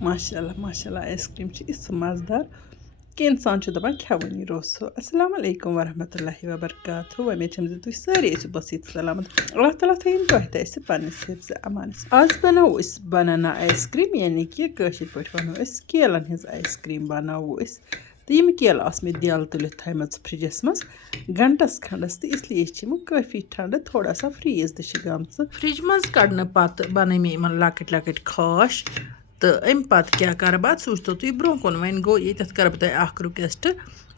माशाल्लाह आइसक्रीम मज़ेदार कि इंसान दपान खेवनी रोसो अस्सलाम वालेकुम वरहमतुल्लाहि वबरकातुहू उम्मीद छम तुम सारे बसीत सलामत अल्लाह ताला थीन तुह तह पन्निस हिफ्ज़ अमानस आज बनावो बनाना आइसक्रीम यानी कि कशिर पठ वनो केलन हिंज आइसक्रीम बनावो तो यम केल मे दिल तुलित थम फ्रिजस मज घंटस खंडस तो इसलिए काफ़ी ठंड थोड़ा सा फ्रीज गम फ्रिज मज कड़न पत बन मे इन लकट लकट खाश तो अम पत क्या कर बह सूचतो तुम ब्रो कुन वन गो ये कर बह रिक्वेस्ट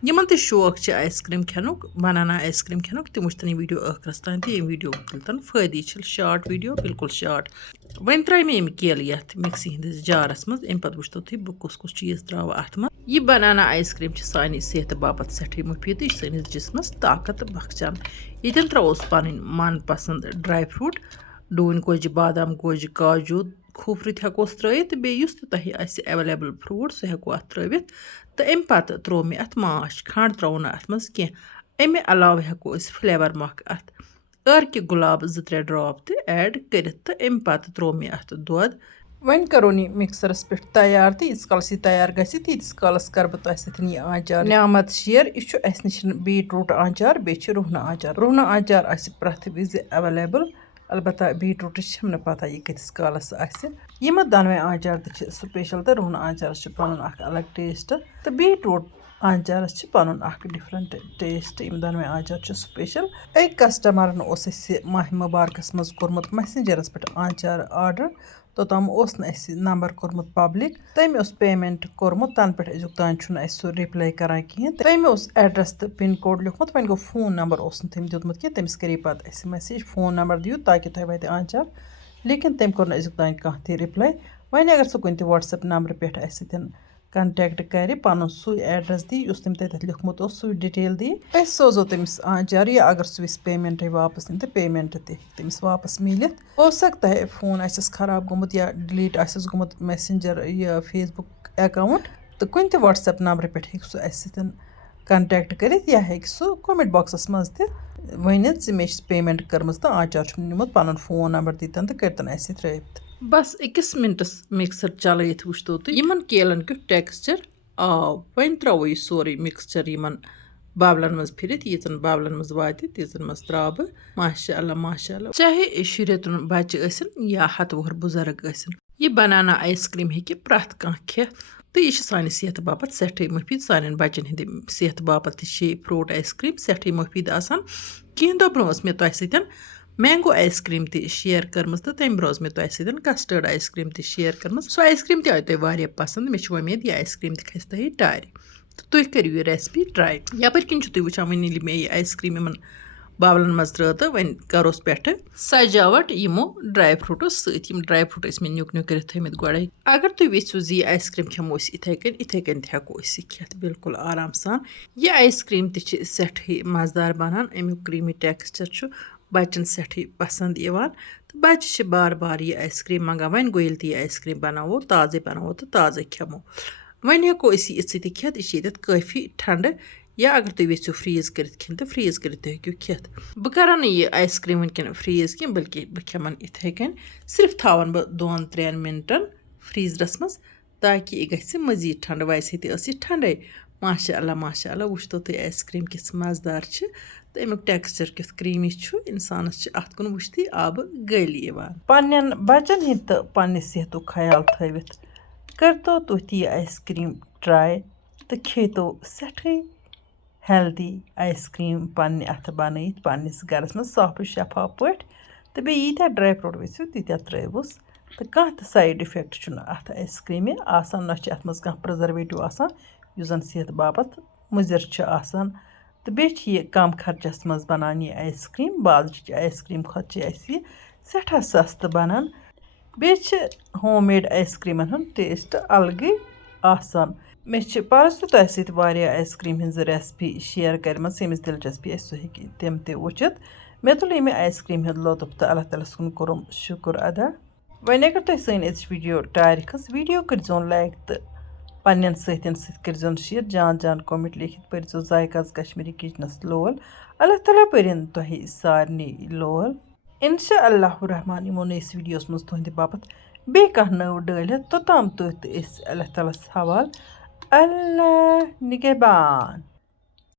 यमन तो शौक आइसक्रीम खेनुक बनाना आइसक्रीम खेनुक तम वुचतन यह वीडियो आखिरस तान तो वीडियो तुलतन फायदे शार्ट वीडियो बिल्कुल शार्ट वन त्रा मे केल ये मिक्सी हंदिस जारस मज अम पे वुचतो तुम बह कुस चीज़ त्रा अत मज यह बनाना आइसक्रीम सानी सेहत बापत सठी मुफीद यह सैनिस जिसमस ताकत बख्शान ये त्रोस पन मन पसंद ड्राई फ्रूट डून गोज बादाम गोज काजू खूफरत हेकोस त्रित बेस तह एवेलेबल फ्रूट सह हेको अत त्रित तो अम पत त्रो मे अत माश खंड त्रो अत मज कह अमे अलाव हेको फ्लेवर मख अत अर्क गुलाब 2-3 ड्रॉप तो ऐड कर तो अम पत त्रो मे अत दोद वन करो नी मिक्सरस पे तैयार तो यीस कालस यह तैयार गीस कालस कर बह तुम यह आचार न्यामत शेयर यह नश बीटरूट आचार बे रूहन आचार प्रथ विज एवेलेबल अलबत्ता बीटरूट ना पता यह कतिस कालस यम दोनवे आचार तो स्पेशल तो रूहन आचार पन अलग टेस्ट तो बीटरूट आचारस पन डिफरेंट टेस्ट यम दोनवे आचार स्पेशल अक कस्टमरन माह मुबारकस मज कोर्मुत मैसेंजरस पे आचार आर्डर तोताम नंबर कोर्मुत पब्लिक तम पेमेंट कोर्मुत तन पे अजुक तान सह रिप्लाई करान कहें तम एड्रेस तो पिन कोड लिखमुत वन गो फोन नंबर तम दितमुत कि तमिस करी पे मैसेज फोन नंबर दियो ताकि तुम वात आचार लेकिन तम कोर अजुक तान कह त रिप्लाई वन अगर सह कुन व्हाट्सएप नंबर पे कंटेक्ट कर पन सू एड्रेस दी तम तथ लिखमुत सू डिटेल दी सोजो तमिस आचार या अगर सह पेमेंट वापस नी तो पेमेंट तमिस वापस मिलित हो सकता है फोन खराब गोमुत या डिलीट गोमुत मैसेंजर या फेसबुक अकाउंट तो कुन त व्हाट्सएप नंबर पे सह कंटेक्ट कर या सह कमेंट बॉक्सस मज वन मे पेमेंट कर्म तो आचार निमुत पन फोन नंबर दीतन तो करतन त्रित बस 1 मिनटस मिक्सर चलत वुचतो तो यमन केलन क्यों टेक्सचर आव वन त्रो यह सोरे मिक्सचर यमन बावलन मज फिरित यीचन बावलन मज वात तीचन मज त्रा बह माशाअल्लाह चाहे शुरेतुन बच्चे या 100 वुहर बुजुर्ग यह बनाना आइसक्रीम हे प्रथ कह खे तो यह सानि सेहत बापत सठी मुफीद सान बच्चन हंद सेहत बापत फ्रूट आइसक्रीम सठी मुफीद आसान कह दो ब्रो मे तुह सतन मैंगो आइसक्रीम ती शेयर कर्म तो तम ब्रो मे तुह सतन कस्टर्ड आइसक्रीम ती शेयर कर्म सो आइसक्रीम ती आय तुह वारिया पसंद मे उम्मीद यह आइसक्रीम ती खस तुह टार तो तुह करियो यह रेसिपी ट्राई यपर किन तुह वुचान वन ये मे यह आइसक्रीम इन बावलन मज त्रो तो वन करोस पे सजावट यमो ड्राई फ्रूटो सम ड्राई फ्रूट मे नुक नुक कर थमित गोड़े अगर तुह वेचो जी आइसक्रीम खेमो इथे कन हेको खेत बिल्कुल आराम सान यह आइसक्रीम ती सठी मज़ेदार बनान अमुक क्रीमी टेक्सचर बच्चन सठी पसंद तो बच्चे बार बार यह आइसक्रीम मंगान वन गो ये आइसक्रीम बनावो तो ताज़े खेमो वन हेको ये खेत यह काफ़ी ठंड या अगर तुम वेचो फ्रीज कर खेन तो फ्रीज कर हेको खेत बह कर यह आइसक्रीम वनकन फ्रीज कह बल्कि बह खेमन इथे कन सिर्फ थावन बह 2-3 मिनटन फ्रीजरस मज ताकि यह गि मजीद ठंड वैसे तस ठंडे माशाअल्लाह वुचतो तुम आइसक्रीम किस मज़ेदार तो अमुक टेक्सचर किस क्रीमी इंसानस अत कुन वुचती आब गली पन्न बच्चन हिंद तो पन्ने सेहतुक ख्याल थवित करतो तुह ती आइसक्रीम ट्राई तो खेतो सठी हेल्दी आइसक्रीम पन्ने अथ बनत पन्निस गरस मज साफ शफाफ पे तो बे यीत्या ड्राई फ्रूट वेचो तीत्या त्रोवस तो कह साइड इफेक्ट अथ आइसक्रीम आसान ना अथ मज कह प्रिजर्वेटिव आसान युस जन सेहत बापत मुजिर आसान तो बे कम खर्चस मज बनान यह आइसक्रीम बाजर आइसक्रीम खुद सठा सस्त बनान बे होम मेड आइसक्रीमन हुंद टेस्ट अलग आसान मे परस तुह सत्या आइसक्रीम हज रेसिपी शेयर कर यमिस दिलचस्पी सह हे तम तुचित मे तुल यह आइसक्रीम हंद लुत्फ तो अल्लाह ताला कुन कोरम शुक्र अदा वन अगर तुह सन वीडियो टार खस वीडियो कर लाइक तो पन्न कर शेयर जान कमेंट लिखित पर जायकाज कश्मीरी किचनस लोल अल्लाह ताला परिन तुह सारे लोल इंशाअल्लाह रहमान यमो नईस वीडियोस मज तुहंद बापत بیٚیہِ کانٛہہ نٔو ڈٲلِتھ توٚتام تُہۍ تہٕ أسۍ اللہ تعالیٰ ہَس حوالہٕ اللہ نِگہبان.